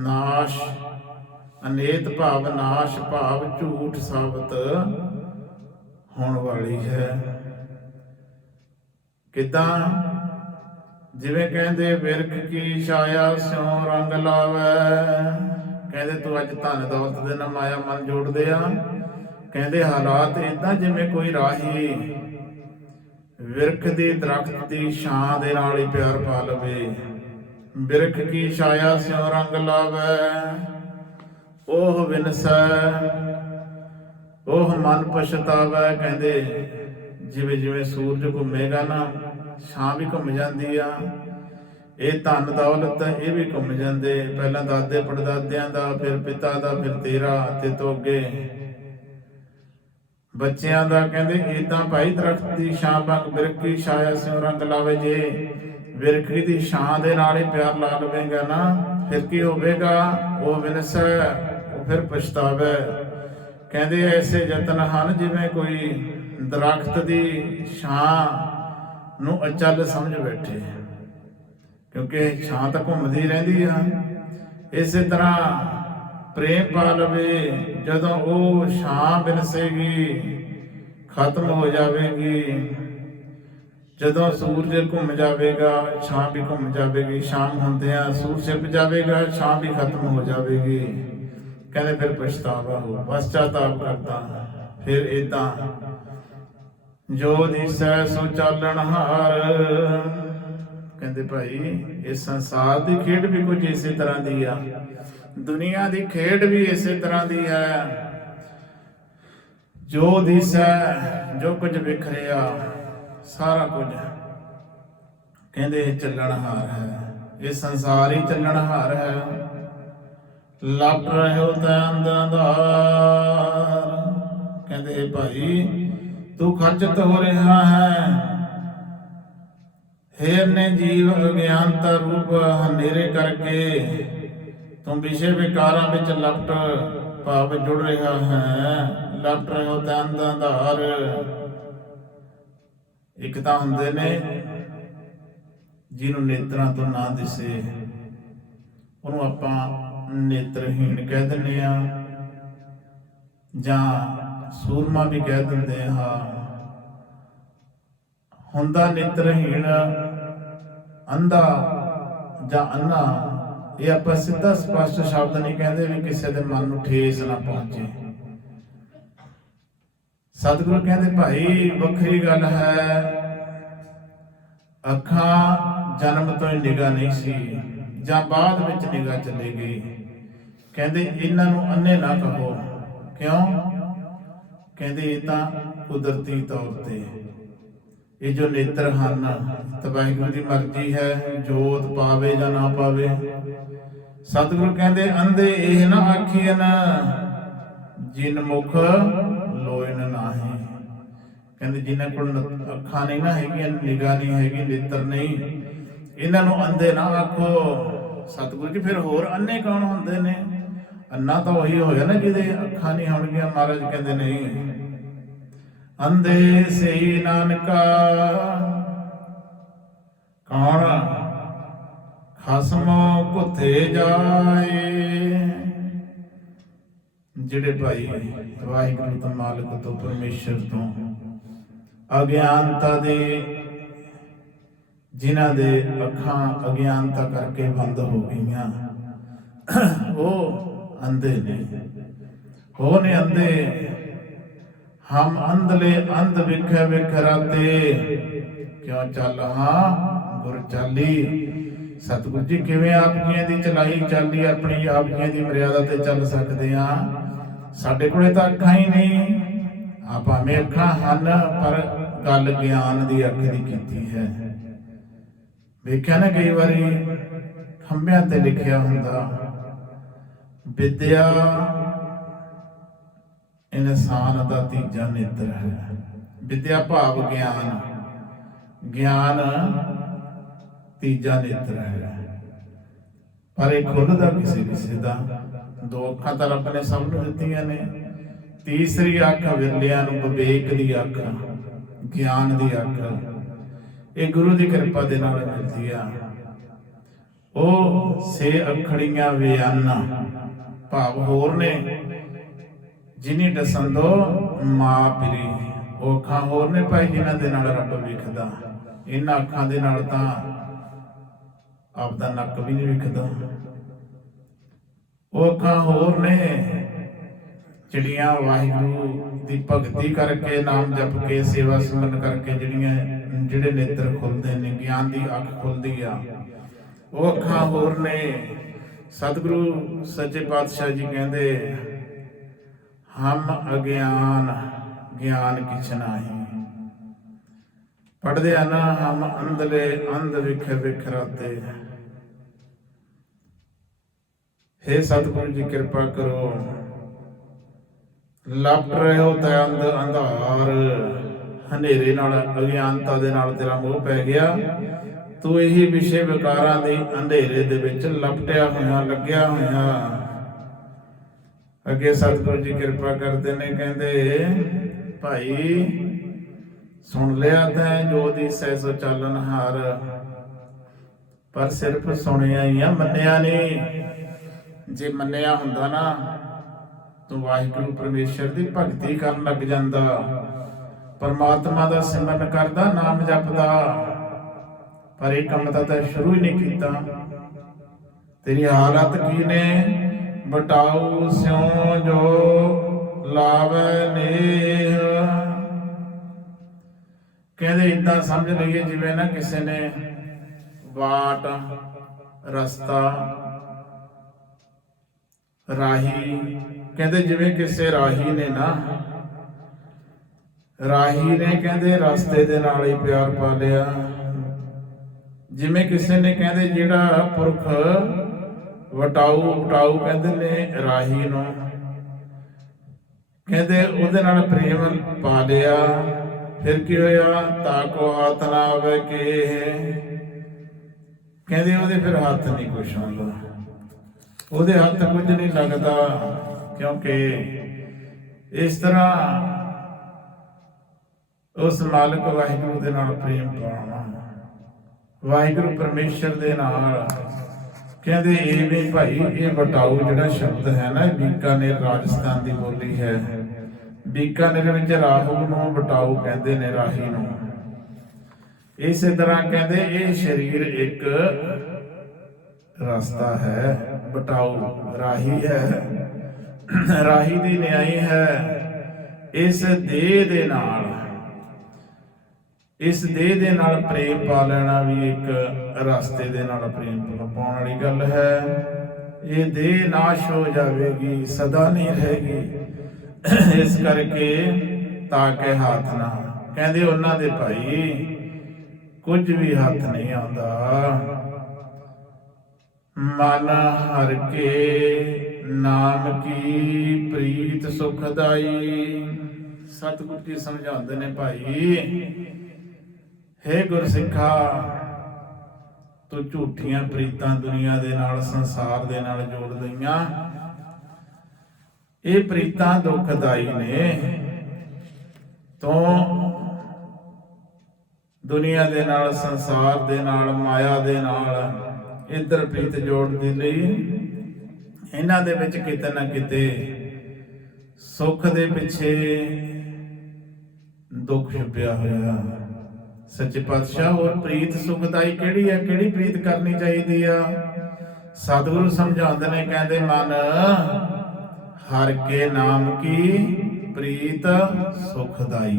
ਨਾਸ਼, ਅਨੇਤ ਭਾਵ ਨਾਸ਼, ਭਾਵ ਝੂਠ ਸਾਬਤ ਹੋਣ ਵਾਲੀ ਹੈ। ਕਿਦਾਂ? ਜਿਵੇਂ ਕਹਿੰਦੇ, ਵਿਰਖ ਕੀ ਛਾਇਆ ਸਿਉ ਰੰਗ ਲਾਵੇ? ਕਹਿੰਦੇ, ਤੂੰ ਅੱਜ ਧਨ ਦੌਲਤ ਦੇ ਨਾਲ ਮਾਇਆ ਮਨ ਜੋੜਦੇ ਆ। ਕਹਿੰਦੇ, ਹਾਲਾਤ ਇਦਾਂ ਜਿਵੇਂ ਕੋਈ ਰਾਹੀ। ਵਿਰਖ ਦੀ ਦਰਖਤ ਦੀ ਛਾਂ ਦੇ ਨਾਲ ਹੀ ਪਿਆਰ ਪਾ ਲਵੇ। ਬਿਰਖ ਕੀ ਛਾਇਆ ਸਿਉ ਰੰਗ ਲਾਵੇ? ਉਹ ਵਿਨਸੈ ਉਹ ਮਨ ਪਛਤਾਵੇ। ਕਹਿੰਦੇ ਜਿਵੇਂ ਜਿਵੇਂ ਸੂਰਜ ਘੁੰਮੇਗਾ ਨਾ, ਛਾਂ ਵੀ ਘੁੰਮ ਜਾਂਦੀ ਆ। ਇਹ ਧਨ ਦੌਲਤ ਇਹ ਵੀ ਘੁੰਮ ਜਾਂਦੇ। ਪਹਿਲਾਂ ਦਾਦੇ ਪੜਦਾਦਿਆਂ ਦਾ, ਫਿਰ ਪਿਤਾ ਦਾ, ਫਿਰ ਤੇਰਾ ਤੇ ਤੋਂ ਅੱਗੇ। ਬੱਚਿਆਂ ਦਾ ਕਹਿੰਦੇ ਇਦਾਂ ਭਾਈ ਦਰਖਤ ਦੀ ਛਾਂ ਵਾਂਗ ਬਿਰਖੀ ਛਾਇਆ ਸਿਉ ਰੰਗ ਲਾਵੇ ਜੇ। ਬਿਰਖੀ ਦੀ ਛਾਂ ਦੇ ਨਾਲ ਹੀ ਪਿਆਰ ਲਾ ਲਵੇਂਗਾ ਨਾ, ਫਿਰ ਕੀ ਹੋਵੇਗਾ? ਉਹ ਵਿਨਸੈ ਫਿਰ ਪਛਤਾਵੇ। ਕਹਿੰਦੇ ਐਸੇ ਯਤਨ ਹਨ ਜਿਵੇਂ ਕੋਈ ਦਰਖਤ ਦੀ ਛਾਂ ਨੂੰ ਅਚਲ ਸਮਝ ਬੈਠੇ। ਕਿਉਂਕਿ ਛਾਂ ਤਾਂ ਘੁੰਮਦੀ ਰਹਿੰਦੀ ਆ। ਇਸੇ ਤਰ੍ਹਾਂ ਪ੍ਰੇਮ ਪਾ ਲਵੇ ਜਦੋਂ ਉਹ ਛਾਂ ਬਿਨਸੇਗੀ, ਖਤਮ ਹੋ ਜਾਵੇਗੀ। ਜਦੋਂ ਸੂਰਜ ਘੁੰਮ ਜਾਵੇਗਾ, ਛਾਂ ਵੀ ਘੁੰਮ ਜਾਵੇਗੀ। ਸ਼ਾਮ ਹੁੰਦਿਆਂ ਸੂਰਜ ਛਿਪ ਜਾਵੇਗਾ, ਛਾਂ ਵੀ ਖਤਮ ਹੋ ਜਾਵੇਗੀ। ਕਹਿੰਦੇ ਫਿਰ ਪਛਤਾਵਾ ਹੋ ਪਛਤਾਤਾਪ ਕਰਦਾ, ਫਿਰ ਇਦਾਂ ਜੋ ਦਿਸੈ ਸੋ ਚਾਲਣ ਹਾਰ। ਕਹਿੰਦੇ ਭਾਈ, ਇਸ ਸੰਸਾਰ ਦੀ ਖੇਡ ਵੀ ਕੁਝ ਇਸੇ ਤਰ੍ਹਾਂ ਦੀ ਆ। ਦੁਨੀਆ ਦੀ ਖੇਡ ਵੀ ਇਸੇ ਤਰ੍ਹਾਂ ਦੀ ਹੈ ਜੋ ਦਿਸੈ, ਜੋ ਕੁਝ ਵਿਖਰਿਆ, ਸਾਰਾ ਕੁਝ। ਕਹਿੰਦੇ ਇਹ ਚੱਲਣ ਹਾਰ ਹੈ। ਇਹ ਸੰਸਾਰ ਹੀ ਚੱਲਣ ਹਾਰ ਹੈ। ਲੱਭ ਰਹਿਓ ਤੈ ਅੰਧਾਰ। ਕਹਿੰਦੇ ਭਾਈ, ਤੂੰ ਖਰਚਤ ਹੋ ਰਿਹਾ ਹੈ। ਹੇਰ ਨੇ ਜੀਵ ਅਗਿਆਨਤਾ ਰੂਪ ਹਨੇਰੇ ਕਰਕੇ ਤੂੰ ਵਿਸ਼ੇ ਵਿਕਾਰਾਂ ਵਿੱਚ ਲਪਟ ਭਾਵ ਜੁੜ ਰਿਹਾ ਹੈ। ਲਪਟ ਰਹਿਓ ਤੈ ਅੰਧਾਰ। ਇੱਕ ਤਾਂ ਹੁੰਦੇ ਨੇ ਜਿਹਨੂੰ ਨੇਤਰਾਂ ਤੋਂ ਨਾ ਦਿਸੇ, ਉਹਨੂੰ ਆਪਾਂ ਨੇਤਰਹੀਣ ਕਹਿ ਦਿੰਦੇ ਆ ਜਾਂ ਸੂਰਮਾ ਵੀ ਕਹਿ ਦਿੰਦੇ ਆ ਹੁੰਦਾ ਨੇਤਰਹੀਣ ਅੰਧਾ ਜਾਂ ਅੰਨਾ, ਇਹ ਆਪਾਂ ਸਿੱਧਾ ਸਪਸ਼ਟ ਸ਼ਬਦ ਨਹੀਂ ਕਹਿੰਦੇ ਵੀ ਕਿਸੇ ਦੇ ਮਨ ਨੂੰ ਠੇਸ ਨਾ ਪਹੁੰਚੇ। ਸਤਿਗੁਰੂ ਕਹਿੰਦੇ, ਭਾਈ, ਵੱਖਰੀ ਗੱਲ ਹੈ। ਅੱਖਾਂ ਜਨਮ ਤੋਂ ਹੀ ਨਿਗਾ ਨਹੀਂ ਸੀ, ਜਾਂ ਬਾਅਦ ਵਿੱਚ ਨਿਗਾ ਚਲੇ ਗਈ ਕਹਿੰਦੇ, ਇਹਨਾਂ ਨੂੰ ਅੰਨੇ ਨਾ ਕਹੋ। ਕਿਉਂ? ਕਹਿੰਦੇ, ਇਹ ਤਾਂ ਕੁਦਰਤੀ ਤੌਰ ਤੇ ਇਹ ਜੋ ਨੇਤਰ ਹਨ, ਤਾਂ ਵਾਹਿਗੁਰੂ ਦੀ ਮਰਜ਼ੀ ਹੈ ਜੋਤ ਪਾਵੇ ਜਾਂ ਨਾ ਪਾਵੇ। ਸਤਿਗੁਰੂ ਕਹਿੰਦੇ, ਅੰਧੇ ਇਹ ਨਾ ਆਖੀਏ ਨਾ ਜਿਨ ਮੁਖ ਲੋਇਨ ਨਾਹੀ। ਕਹਿੰਦੇ, ਜਿਨ੍ਹਾਂ ਕੋਲ ਅੱਖਾਂ ਨਹੀਂ ਨਾ ਹੈਗੀਆਂ, ਨਿਗਾਹ ਨਹੀਂ ਹੈਗੀ, ਨੇਤਰ ਨਹੀਂ, ਇਹਨਾਂ ਨੂੰ ਅੰਧੇ ਨਾ ਆਖੋ। ਸਤਿਗੁਰੂ ਜੀ, ਫਿਰ ਹੋਰ ਅੰਨੇ ਕੌਣ ਹੁੰਦੇ ਨੇ? ਅੰਨਾ ਤਾਂ ਉਹੀ ਹੋਇਆ ਨਾ ਜਿਹਦੇ ਅੱਖਾਂ ਨਹੀਂ ਹੋਣਗੀਆਂ, ਮਹਾਰਾਜ ਕਹਿੰਦੇ ਨਹੀਂ। ਅੰਧੇ ਸਈ ਨਾਨਕਾ, ਕੌਣ ਖਸਮ ਕੁੱਥੇ ਜਾਏ? ਜਿਹੜੇ ਭਾਈ ਵਾਹਿਗੁਰੂ ਤੋਂ ਮਾਲਕ ਤੋਂ ਪਰਮੇਸ਼ਰ ਤੋਂ ਅਗਿਆਨਤਾ ਦੇ, ਜਿਨ੍ਹਾਂ ਦੇ ਅੱਖਾਂ ਅਗਿਆਨਤਾ ਕਰਕੇ ਬੰਦ ਹੋ ਗਈਆਂ, ਉਹ ਅੰਧੇ ਨੇ। ਉਹ ਨੇ ਅੰਧੇ? ਹਮ ਅੰਧਲੇ ਅੰਧ ਵਿਖੇ ਕਿਉਂ ਚੱਲ ਹਾਂ? ਗੁਰ ਚਾਲੀ। ਸਤਿਗੁਰੂ ਜੀ, ਕਿਵੇਂ ਆਪ ਜੀਆਂ ਦੀ ਚਲਾਈ ਚੱਲਦੀ ਆਪਣੀ ਆਪ ਜੀਆਂ ਦੀ ਮਰਿਆਦਾ ਤੇ ਚੱਲ ਸਕਦੇ ਆ। ਸਾਡੇ ਕੋਲੇ ਤਾਂ ਅੱਖਾਂ ਹੀ ਨਹੀਂ। ਆ ਭਾਵੇਂ ਅੱਖਾਂ ਹਨ, ਪਰ ਗੱਲ ਗਿਆਨ ਦੀ ਅੱਖ ਦੀ ਕੀਤੀ ਹੈ। ਵੇਖਿਆ ਨਾ ਕਈ ਵਾਰੀ, ਖੰਭਿਆਂ ਤੇ ਲਿਖਿਆ ਹੁੰਦਾ। ਵਿਦਿਆ ਇਨਸਾਨ ਦਾ ਤੀਜਾ ਨੇਤਰ ਹੈ। ਵਿਦਿਆ ਭਾਵ ਗਿਆਨ। ਗਿਆਨ ਤੀਜਾ ਨੇਤਰ ਹੈ। ਪਰ ਇਹ ਖੁੱਲਦਾ ਕਿਸੇ ਕਿਸੇ ਦਾ। ਦੋ ਅੱਖਾਂ ਤਾਂ ਰੱਬ ਨੇ ਸਭ ਨੂੰ ਦਿੱਤੀਆਂ ਨੇ। ਤੀਸਰੀ ਅੱਖ ਵਿਰਲਿਆਂ ਨੂੰ, ਵਿਵੇਕ ਦੀ ਅੱਖ, ਗਿਆਨ ਦੀ ਅੱਖ। ਇਹ ਗੁਰੂ ਦੀ ਕਿਰਪਾ ਦੇ ਨਾਲ ਮਿਲਦੀ ਆ। ਉਹ ਸੇ ਅੱਖੜੀਆਂ ਵਿਆਨਾ ਭਾਵ ਹੋਰ ਨੇ। ਜਿਨੀ ਦਸੰਦੋ ਮਾਂ ਪਿਰੀ ਉਹ ਅੱਖਾਂ ਹੋਰ ਨੇ ਭਾਈ, ਜਿਨ੍ਹਾਂ ਦੇ ਨਾਲ ਰੱਬ ਵੇਖਦਾ। ਇਹਨਾਂ ਅੱਖਾਂ ਦੇ ਨਾਲ ਤਾਂ ਆਪਦਾ ਨੱਕ ਵੀ ਨਹੀਂ ਵੇਖਦਾ। ਉਹ ਅੱਖਾਂ ਹੋਰ ਨੇ, ਜਿਹੜੀਆਂ ਵਾਹਿਗੁਰੂ ਦੀ ਭਗਤੀ ਕਰਕੇ, ਨਾਮ ਜਪ ਕੇ, ਸੇਵਾ ਸਿਮਰਨ ਕਰਕੇ ਜਿਹੜੀਆਂ, ਜਿਹੜੇ ਨੇਤਰ ਖੁੱਲਦੇ ਨੇ, ਗਿਆਨ ਦੀ ਅੱਖ ਖੁੱਲਦੀ ਆ। ਉਹ ਅੱਖਾਂ ਹੋਰ ਨੇ। ਸਤਿਗੁਰੂ ਸੱਚੇ ਪਾਤਸ਼ਾਹ ਜੀ ਕਹਿੰਦੇ, ਹਮ ਅਗਿਆਨ, ਗਿਆਨ ਕਿਛ ਨਾਹੀ। ਪੜਦੇ ਆ ਨਾ ਹਮ ਅੰਧਲੇ, ਅੰਧ ਵਿਖ ਵਿਖਰਾਤੇ। हे ਸਤਿਗੁਰੂ ਜੀ, ਕਿਰਪਾ ਕਰੋ। ਲੱਭ ਰਹੇ ਹੋ ਤੇ ਅੰਧ ਅੰਧਾਰ। ਹਨੇਰੇ ਨਾਲ, ਅਗਿਆਨਤਾ ਦੇ ਨਾਲ ਤੇਰਾ ਮੋਹ ਪੈ ਗਿਆ। ਤੂੰ ਇਹੀ ਵਿਸ਼ੇ ਵਿਕਾਰਾਂ ਦੇ ਅੰਧੇਰੇ ਦੇ ਵਿੱਚ ਲਪਟਿਆ ਹੋਇਆ, ਲੱਗਿਆ ਹੋਇਆ। ਅੱਗੇ ਸਤਿਗੁਰੂ ਜੀ ਕਿਰਪਾ ਕਰਦੇ ਨੇ, ਕਹਿੰਦੇ, ਭਾਈ, ਸੁਣ ਲਿਆ ਤੈਂ ਜੋ ਦੀ ਸਹਿ ਚੱਲਨ ਹਾਰ, ਪਰ ਸਿਰਫ ਸੁਣਿਆ ਹੀ ਆ, ਮੰਨਿਆ ਨਹੀਂ। ਜੇ ਮੰਨਿਆ ਹੁੰਦਾ ਨਾ, ਤੂੰ ਵਾਹਿਗੁਰੂ ਪਰਮੇਸ਼ਰ ਦੀ ਭਗਤੀ ਕਰਨ ਲੱਗ ਜਾਂਦਾ। ਪਰਮਾਤਮਾ ਦਾ ਸਿਮਰਨ ਕਰਦਾ, ਨਾਮ ਜਪਦਾ। ਪਰ ਇਹ ਕੰਮ ਤਾਂ ਤੈਂ ਸ਼ੁਰੂ ਹੀ ਨਹੀਂ ਕੀਤਾ। ਤੇਰੀ ਹਾਲਤ ਕੀ ਨੇ? ਬਟਾਉ ਸਿਉ ਜੋ ਲਾਵੇ ਨੇਹ। ਕਹਿੰਦੇ ਇਦਾਂ ਸਮਝ ਲਈਏ ਜਿਵੇਂ ਨਾ ਕਿਸੇ ਨੇ ਬਾਟ ਰਸਤਾ ਰਾਹੀ, ਕਹਿੰਦੇ ਜਿਵੇਂ ਕਿਸੇ ਰਾਹੀ ਨੇ ਨਾ। ਰਾਹੀ ਨੇ ਕਹਿੰਦੇ ਰਸਤੇ ਦੇ ਨਾਲ ਹੀ ਪਿਆਰ ਪਾ ਲਿਆ। ਜਿਵੇਂ ਕਿਸੇ ਨੇ ਕਹਿੰਦੇ ਜਿਹੜਾ ਪੁਰਖ ਵਟਾਊ ਵਟਾਊ ਕਹਿੰਦੇ ਨੇ ਰਾਹੀ ਨੂੰ। ਕਹਿੰਦੇ ਉਹਦੇ ਨਾਲ ਪ੍ਰੇਮ ਪਾ ਲਿਆ, ਫਿਰ ਕੀ ਹੋਇਆ? ਤਾਕੋ ਹੱਥ ਨਾ ਆਵੇ ਕਿ ਕਹਿੰਦੇ ਉਹਦੇ ਫਿਰ ਹੱਥ ਨਹੀਂ ਕੁਛ ਹੁੰਦਾ ਉਹਦੇ ਹੱਥ ਕੁਝ ਨਹੀਂ ਲੱਗਦਾ, ਕਿਉਂਕਿ ਇਸ ਤਰ੍ਹਾਂ ਉਸ ਮਾਲਕ ਵਾਹਿਗੁਰੂ ਦੇ ਨਾਲ ਪ੍ਰੇਮ ਪਾਉਣਾ। ਵਾਹਿਗੁਰੂ ਪਰਮੇਸ਼ਰ ਦੇ ਨਾਲ। ਕਹਿੰਦੇ, ਇਹ ਵੀ ਭਾਈ, ਇਹ ਬਟਾਊ ਜਿਹੜਾ ਸ਼ਬਦ ਹੈ ਨਾ ਬੀਕਾਨੇਰ ਰਾਜਸਥਾਨ ਦੀ ਬੋਲੀ ਹੈ। ਬੀਕਾਨੇਰ ਵਿੱਚ ਰਾਹੂ ਨੂੰ ਬਟਾਊ ਕਹਿੰਦੇ ਨੇ, ਰਾਹੀ ਨੂੰ। ਇਸੇ ਤਰ੍ਹਾਂ ਕਹਿੰਦੇ, ਇਹ ਸਰੀਰ ਇੱਕ ਰਸਤਾ ਹੈ ਬਟਾਉ ਰਾਹੀ ਹੈ। ਰਾਹੀ ਦੀ ਨਿਆਈ ਹੈ। ਇਸ ਦੇਹ ਦੇ ਨਾਲ ਇਸ ਦੇਹ ਦੇ ਨਾਲ ਪ੍ਰੇਮ ਪਾ ਲੈਣਾ ਵੀ ਇੱਕ ਰਸਤੇ ਦੇ ਨਾਲ ਪ੍ਰੇਮ ਪਾਉਣ ਵਾਲੀ ਗੱਲ ਹੈ। ਇਹ ਦੇਹ ਨਾਸ਼ ਹੋ ਜਾਵੇਗੀ, ਸਦਾ ਨਹੀਂ ਰਹੇਗੀ। ਇਸ ਕਰਕੇ ਤਾਂ ਕਿ ਹੱਥ ਨਾ ਕਹਿੰਦੇ ਉਹਨਾਂ ਦੇ ਭਾਈ, ਕੁਝ ਵੀ ਹੱਥ ਨਹੀਂ ਆਉਂਦਾ। ਮਨ ਹਰ ਕੇ ਨਾਮ ਕੀ ਪ੍ਰੀਤ ਸੁਖਦਾਈ ਸਤਿਗੁਰ ਜੀ ਸਮਝਾਉਂਦੇ ਨੇ ਭਾਈ ਹੇ ਗੁਰਸਿੱਖਾ, ਤੂੰ ਝੂਠੀਆਂ ਪ੍ਰੀਤਾਂ ਦੁਨੀਆ ਦੇ ਨਾਲ, ਸੰਸਾਰ ਦੇ ਨਾਲ ਜੋੜ ਲਈਆਂ। ਇਹ ਪ੍ਰੀਤਾਂ ਦੁਖਦਾਈ ਨੇ। ਤੂੰ ਦੁਨੀਆ ਦੇ ਨਾਲ, ਸੰਸਾਰ ਦੇ ਨਾਲ, ਮਾਇਆ ਦੇ ਨਾਲ ਇਧਰ ਪ੍ਰੀਤ ਜੋੜਨ ਦੇ ਲਈ। ਇਹਨਾਂ ਦੇ ਵਿੱਚ ਕਿਤੇ ਨਾ ਕਿਤੇ ਸੁੱਖ ਦੇ ਪਿੱਛੇ ਦੁੱਖ ਛੁਪਿਆ ਹੋਇਆ। ਸੱਚੇ ਪਾਤਸ਼ਾਹ, ਹੋਰ ਪ੍ਰੀਤ ਸੁਖਦਾਈ ਕਿਹੜੀ ਹੈ ਕਿਹੜੀ ਪ੍ਰੀਤ ਕਰਨੀ ਚਾਹੀਦੀ ਆ? ਸਤਿਗੁਰੂ ਸਮਝਾਉਂਦੇ ਨੇ, ਕਹਿੰਦੇ, ਮਨ, ਹਰ ਕੇ ਨਾਮ ਕੀ ਪ੍ਰੀਤ ਸੁਖਦਾਈ।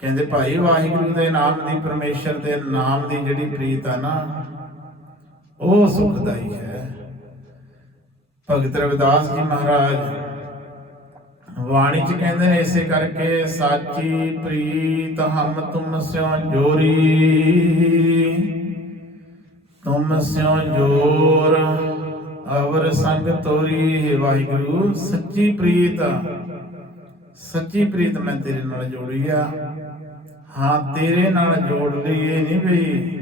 ਕਹਿੰਦੇ, ਭਾਈ ਵਾਹਿਗੁਰੂ ਦੇ ਨਾਮ ਦੀ, ਪਰਮੇਸ਼ਰ ਦੇ ਨਾਮ ਦੀ ਜਿਹੜੀ ਪ੍ਰੀਤ ਆ ਨਾ, ਉਹ ਸੁਖਦਾਈ ਹੈ। ਭਗਤ ਰਵਿਦਾਸ ਜੀ ਮਹਾਰਾਜ ਵਾਣੀ ਚ ਕਹਿੰਦੇ ਨੇ ਇਸੇ ਕਰਕੇ, ਸਾਚੀ ਪ੍ਰੀਤ ਹਮ ਤੁਮ ਸਿਓ ਜੋਰੀ। ਤੁਮ ਸਿਓ ਜੋਰ, ਅਵਰ ਸੰਗ ਤੋਰੀ। ਵਾਹਿਗੁਰੂ, ਸੱਚੀ ਪ੍ਰੀਤ ਸੱਚੀ ਪ੍ਰੀਤ ਮੈਂ ਤੇਰੇ ਨਾਲ ਜੋੜੀ ਆ। ਹਾਂ, ਤੇਰੇ ਨਾਲ ਜੋੜ ਲਈ ਇਹ ਨਹੀਂ ਵੀ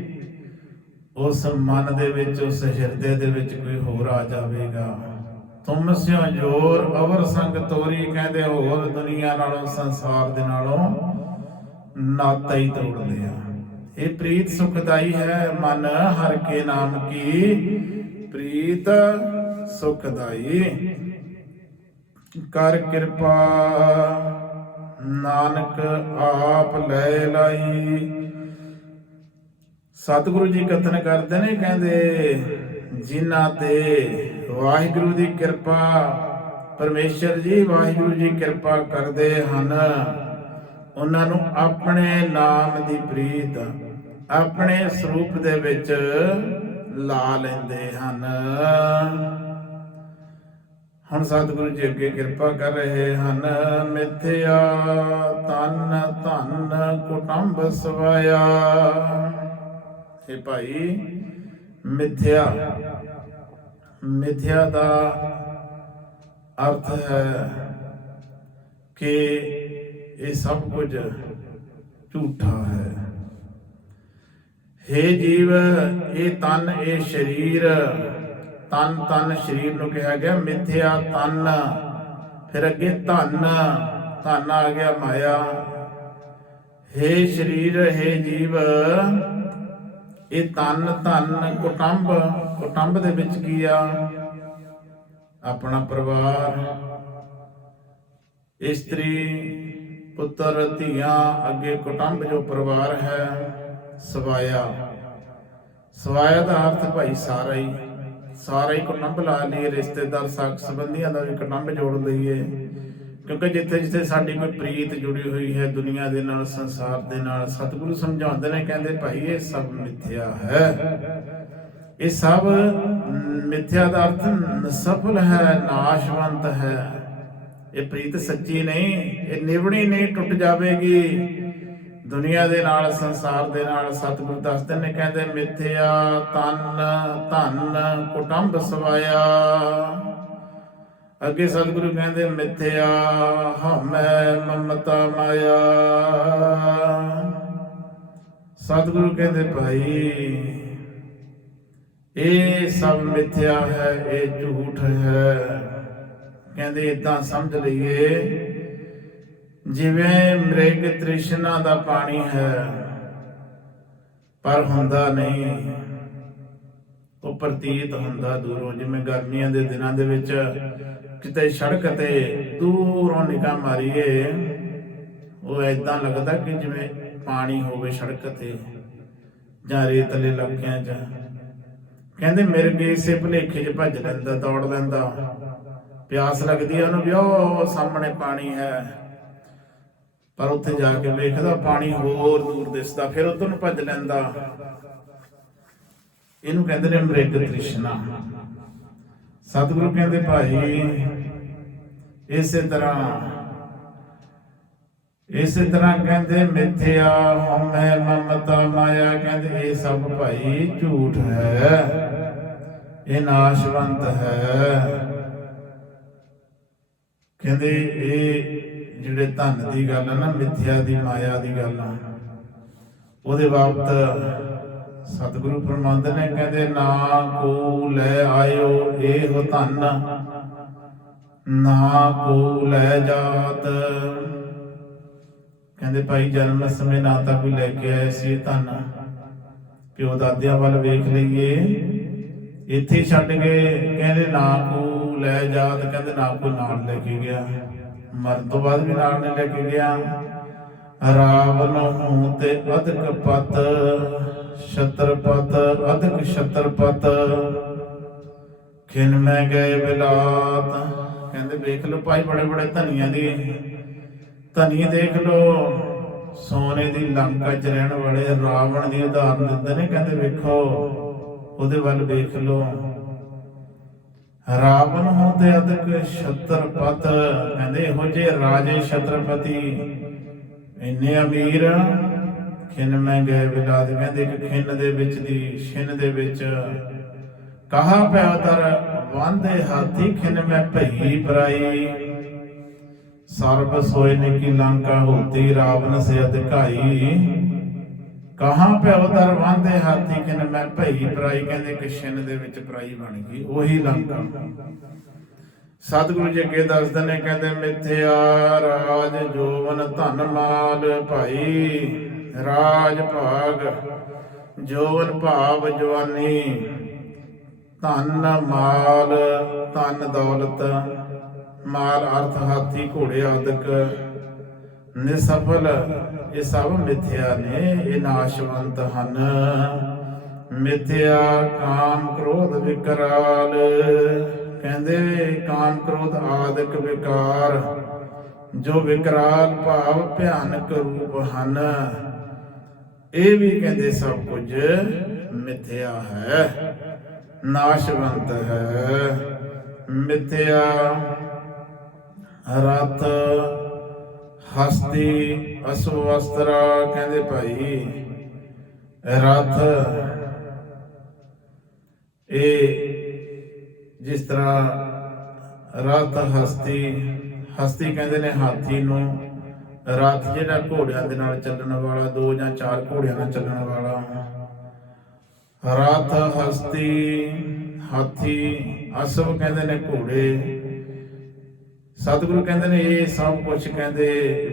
ਉਸ ਮਨ ਦੇ ਵਿੱਚ, ਉਸ ਹਿਰਦੇ ਦੇ ਵਿੱਚ ਕੋਈ ਹੋਰ ਆ ਜਾਵੇਗਾ। ਤੁਮ ਸਿਓ ਜੋਰ, ਅਵਰ ਸੰਗ ਤੋਰੀ ਕਹਿੰਦੇ ਹੋਰ ਦੁਨੀਆ ਨਾਲੋਂ, ਸੰਸਾਰ ਦੇ ਨਾਲੋਂ ਨਾਤਾ ਹੀ ਤੋੜ ਲਿਆ ਇਹ ਪ੍ਰੀਤ ਸੁਖਦਾਈ ਹੈ ਮਨ ਹਰ ਕੇ ਨਾਮ ਕੀ ਪ੍ਰੀਤ ਸੁਖਦਾਈ, ਕਰ ਕਿਰਪਾ ਨਾਨਕ ਆਪ ਲੈ ਲਾਈ। ਸਤਿਗੁਰੂ ਜੀ ਕਥਨ ਕਰਦੇ ਨੇ, ਕਹਿੰਦੇ, ਜਿਨ੍ਹਾਂ ਤੇ ਵਾਹਿਗੁਰੂ ਦੀ ਕਿਰਪਾ। ਪਰਮੇਸ਼ਰ ਜੀ, ਵਾਹਿਗੁਰੂ ਜੀ ਕਿਰਪਾ ਕਰਦੇ ਹਨ। ਉਹਨਾਂ ਨੂੰ ਆਪਣੇ ਨਾਮ ਦੀ ਪ੍ਰੀਤ, ਆਪਣੇ ਸਰੂਪ ਦੇ ਵਿੱਚ ਲਾ ਲੈਂਦੇ ਹਨ। ਹੁਣ ਸਤਿਗੁਰੂ ਜੀ ਅੱਗੇ ਕਿਰਪਾ ਕਰ ਰਹੇ ਹਨ। ਮਿਥਿਆ ਤਨ, ਧਨ ਕੁਟੰਬ ਸਵਾਇਆ। ਇਹ ਭਾਈ, ਮਿਥਿਆ ਮਿਥਿਆ ਦਾ ਅਰਥ ਹੈ ਕਿ ਇਹ ਸਭ ਕੁਝ ਝੂਠਾ ਹੈ हे ਜੀਵ ਇਹ ਤਨ ਇਹ ਸਰੀਰ ਤਨ ਤਨ ਸਰੀਰ ਨੂੰ ਕਿਹਾ ਗਿਆ ਮਿਥਿਆ ਤਨ ਫਿਰ ਅੱਗੇ ਧਨ ਧਨ ਆ ਗਿਆ ਮਾਇਆ हे ਸਰੀਰ हे ਜੀਵ ਇਹ ਤਨ ਧਨ ਕੁਟੰਬ ਕੁਟੰਬ ਦੇ ਵਿੱਚ ਕੀ ਆ? ਆਪਣਾ ਪਰਿਵਾਰ। ਇਸਤਰੀ, ਪੁੱਤਰ, ਧੀਆਂ, ਅੱਗੇ ਕੁਟੰਬ ਜੋ ਪਰਿਵਾਰ ਹੈ, ਸਵਾਇਆ। ਸਵਾਇਆ ਦਾ ਅਰਥ ਭਾਈ ਸਾਰਾ ਹੀ। ਸਾਰਾ ਹੀ ਕੁਟੰਬ ਲਾ ਲਈਏ, ਰਿਸ਼ਤੇਦਾਰ ਸਾਖ ਸੰਬੰਧੀਆਂ ਦਾ ਵੀ ਕੁਟੰਬ ਜੋੜ ਲਈਏ। ਕਿਉਂਕਿ ਜਿੱਥੇ ਜਿੱਥੇ ਸਾਡੀ ਕੋਈ ਪ੍ਰੀਤ ਜੁੜੀ ਹੋਈ ਹੈ, ਦੁਨੀਆ ਦੇ ਨਾਲ, ਸੰਸਾਰ ਦੇ ਨਾਲ, ਸਤਿਗੁਰੂ ਸਮਝਾਉਂਦੇ ਨੇ, ਕਹਿੰਦੇ ਭਾਈ ਇਹ ਸਭ ਮਿੱਥਿਆ ਹੈ। ਇਹ ਸਭ ਮਿੱਥਿਆ ਦਾ ਅਰਥ ਸਫਲ ਹੈ, ਨਾਸ਼ਵੰਤ ਹੈ। ਇਹ ਪ੍ਰੀਤ ਸੱਚੀ ਨਹੀਂ, ਇਹ ਨਿਵਣੀ ਨਹੀਂ ਟੁੱਟ ਜਾਵੇਗੀ। ਦੁਨੀਆ ਦੇ ਨਾਲ, ਸੰਸਾਰ ਦੇ ਨਾਲ, ਸਤਿਗੁਰੂ ਦੱਸਦੇ ਨੇ, ਕਹਿੰਦੇ ਮਿੱਥਿਆ ਤਨ, ਧਨ, ਕੁਟੰਬ ਸਵਾਇਆ। ਅੱਗੇ ਸਤਿਗੁਰੂ ਕਹਿੰਦੇ, ਮਿੱਥਿਆ ਹਮੈ ਮਮਤਾ ਮਾਇਆ। ਸਤਿਗੁਰੂ ਕਹਿੰਦੇ, ਭਾਈ, ਇਹ ਸਭ ਮਿੱਥਿਆ ਹੈ, ਇਹ ਝੂਠ ਹੈ। ਕਹਿੰਦੇ ਇਦਾਂ ਸਮਝ ਲਈਏ, ਜਿਵੇਂ ਮ੍ਰਿਗ ਤ੍ਰਿਸ਼ਨਾ ਦਾ ਪਾਣੀ ਹੈ, ਪਰ ਹੁੰਦਾ ਨਹੀਂ। ਉਹ ਪ੍ਰਤੀਤ ਹੁੰਦਾ ਦੂਰੋਂ, ਜਿਵੇਂ ਗਰਮੀਆਂ ਦੇ ਦਿਨਾਂ ਦੇ ਵਿੱਚ ਕਿਤੇ ਸੜਕ ਤੇ ਦੂਰੋਂ ਨਿਗਾਹ ਮਾਰੀਏ, ਉਹ ਐਦਾਂ ਲੱਗਦਾ ਕਿ ਜਿਵੇਂ ਪਾਣੀ ਹੋਵੇ ਸੜਕ ਤੇ ਜਾਂ ਰੇਤਲੇ ਇਲਾਕਿਆਂ 'ਚ। ਕਹਿੰਦੇ ਮਿਰਗੇ ਇਸੇ ਭੁਲੇਖੇ 'ਚ ਭੱਜ ਲੈਂਦਾ, ਦੌੜ ਲੈਂਦਾ। ਪਿਆਸ ਲੱਗਦੀ ਹੈ ਉਹਨੂੰ ਵੀ ਉਹ ਸਾਹਮਣੇ ਪਾਣੀ ਹੈ। ਪਰ ਉੱਥੇ ਜਾ ਕੇ ਵੇਖਦਾ, ਪਾਣੀ ਹੋਰ ਦੂਰ ਦਿਸਦਾ, ਫਿਰ ਉਧਰ ਨੂੰ ਭੱਜ ਲੈਂਦਾ। ਇਹਨੂੰ ਕਹਿੰਦੇ ਨੇ ਮ੍ਰਿਗ ਤ੍ਰਿਸ਼ਨਾ। ਸਤਿਗੁਰੂ ਕਹਿੰਦੇ ਭਾਈ, ਇਸੇ ਤਰ੍ਹਾਂ ਇਸੇ ਤਰ੍ਹਾਂ ਕਹਿੰਦੇ, ਮਿੱਥਿਆ ਹਉਮੈ ਮਮਤਾ ਮਾਇਆ, ਕਹਿੰਦੇ, ਇਹ ਸਭ ਭਾਈ ਝੂਠ ਹੈ, ਇਹ ਨਾਸ਼ਵੰਤ ਹੈ। ਕਹਿੰਦੇ, ਇਹ ਜਿਹੜੇ ਧਨ ਦੀ ਗੱਲ ਹੈ ਨਾ, ਮਿੱਥਿਆ ਦੀ, ਮਾਇਆ ਦੀ ਗੱਲ ਉਹਦੇ ਬਾਬਤ ਸਤਿਗੁਰੂ ਫਰਮਾਉਂਦੇ ਨੇ ਕਹਿੰਦੇ, ਨਾ ਕੋ ਲੈ ਆਇਓ ਇਹ ਧਨ। ਨਾ ਕੋ ਲੈ ਜਾਤ। ਕਹਿੰਦੇ, ਭਾਈ ਜਨਮ ਸਮੇਂ ਨਾ ਤਾਂ ਕੋਈ ਲੈ ਕੇ ਆਇਆ ਸੀ ਧਨ। ਪਿਓ ਦਾਦਿਆਂ ਵੱਲ ਵੇਖ ਲਈਏ। ਇੱਥੇ ਛੱਡ ਕੇ ਕਹਿੰਦੇ, ਨਾ ਕੋ ਲੈ ਜਾਤ। ਕਹਿੰਦੇ, ਨਾ ਕੋਈ ਨਾਲ ਲੈ ਕੇ ਗਿਆ। ਮਰਨ ਤੋਂ ਬਾਅਦ ਵੀ ਨਾਲ ਨਹੀਂ ਲੈ ਕੇ ਗਿਆ। ਰਾਵਣ ਹੂੰ ਤੇ ਅਧਿਕ ਪਤ। ਛਤਰਪਤ, ਅਧਿਕ ਛਤਰਪਤ। ਖਿਨ ਮੈਂ ਗਏ ਬਿਲਾਤ। ਕਹਿੰਦੇ ਵੇਖ ਲਓ ਭਾਈ, ਬੜੇ ਬੜੇ ਧਨੀਆਂ ਦੀ। ਧਨੀ ਦੇਖ ਲਓ, ਸੋਨੇ ਦੀ ਲੰਕਾ 'ਚ ਰਹਿਣ ਵਾਲੇ ਰਾਵਣ ਦੀ ਉਦਾਹਰਨ ਦਿੰਦੇ ਨੇ। ਕਹਿੰਦੇ ਵੇਖੋ, ਉਹਦੇ ਵੱਲ ਵੇਖ ਲਓ। ਰਾਵਣ ਹੁੰਦੇ ਅਧਿਕ ਛਤਰਪਤ। ਕਹਿੰਦੇ ਇਹੋ ਜਿਹੇ ਰਾਜੇ ਛਤਰਪਤੀ। ਇੰਨੇ ਅਮੀਰ ਖਿੰਨ ਮੈਂ ਗਏ ਬਿਲਾਦ ਕਹਿੰਦੇ ਕਿ ਖਿੰਨ ਦੇ ਵਿੱਚ ਦੀ ਛਿੰਨ ਦੇ ਵਿੱਚ। ਕਹਾ ਪਿਆ ਤਰ, ਵਾਂਦੇ ਹਾਥੀ ਖਿੰਨ ਮੈਂ ਭਈ ਪਰਾਈ ਸਰਬ ਸੋਏ ਨੇ ਕੀ ਲੰਕਾ ਹੋਤੀ ਰਾਵਨ ਸੇ ਅਧਿਕਾਈ ਕਹਾਂ ਪੈ ਉਦਰ ਵਾਂਦੇ ਹਾਥੀ ਕਿਨ ਮੈਂ ਭਈ ਪਰਾਈ ਕਹਿੰਦੇ ਕਿ ਛਿੰਨ ਦੇ ਵਿੱਚ ਪਰਾਈ ਬਣ ਗਈ, ਉਹੀ ਲੰਕਾ। ਸਤਿਗੁਰੂ ਜੀ ਅੱਗੇ ਦੱਸਦੇ ਨੇ, ਕਹਿੰਦੇ ਮਿੱਥਿਆ ਰਾਜ ਜੋਵਨ ਧਨ ਮਾਲ ਭਾਈ। ਰਾਜ ਭਾਗ, ਜੋਵਨ ਭਾਵ ਜਵਾਨੀ। ਧਨ ਮਾਲ, ਧਨ ਦੌਲਤ, ਮਾਲ ਅਰਥ ਹਾਥੀ ਘੋੜੇ ਆਦਿਕ। ਨਿਸਫਲ, ਇਹ ਸਭ ਮਿਥਿਆ ਨੇ, ਇਹ ਨਾਸ਼ਵੰਤ ਹਨ। ਮਿਥਿਆ ਕਾਮ ਕ੍ਰੋਧ ਵਿਕਰਾਲ, ਕਹਿੰਦੇ ਕਾਮ ਕ੍ਰੋਧ ਆਦਿਕ ਵਿਕਾਰ। ਜੋ ਵਿਕਰਾਲ ਭਾਵ ਭਿਆਨਕ ਰੂਪ ਹਨ। ਇਹ ਵੀ ਕਹਿੰਦੇ ਸਭ ਕੁਝ ਮਿਥਿਆ ਹੈ, ਨਾਸ਼ਵੰਤ ਹੈ। ਮਿਥਿਆ ਰਤ ਹਸਤੀ ਅਸਵਸਤਰਾ ਕਹਿੰਦੇ ਭਾਈ, ਰਥ। ਇਹ ਜਿਸ ਤਰ੍ਹਾਂ ਰਥ, ਹਸਤੀ ਹਸਤੀ ਕਹਿੰਦੇ ਨੇ ਹਾਥੀ ਨੂੰ ਰਥ ਜਿਹੜਾ ਘੋੜਿਆਂ ਦੇ ਨਾਲ ਚੱਲਣ ਵਾਲਾ, ਦੋ ਜਾਂ ਚਾਰ ਘੋੜਿਆਂ ਨਾਲ ਚੱਲਣ ਵਾਲਾ। ਰਥ ਹਸਤੀ, ਹਾਥੀ ਅਸਵ ਕਹਿੰਦੇ ਨੇ ਘੋੜੇ। ਸਤਿਗੁਰੂ ਕਹਿੰਦੇ ਨੇ, ਇਹ ਸਭ ਕੁਝ ਕਹਿੰਦੇ,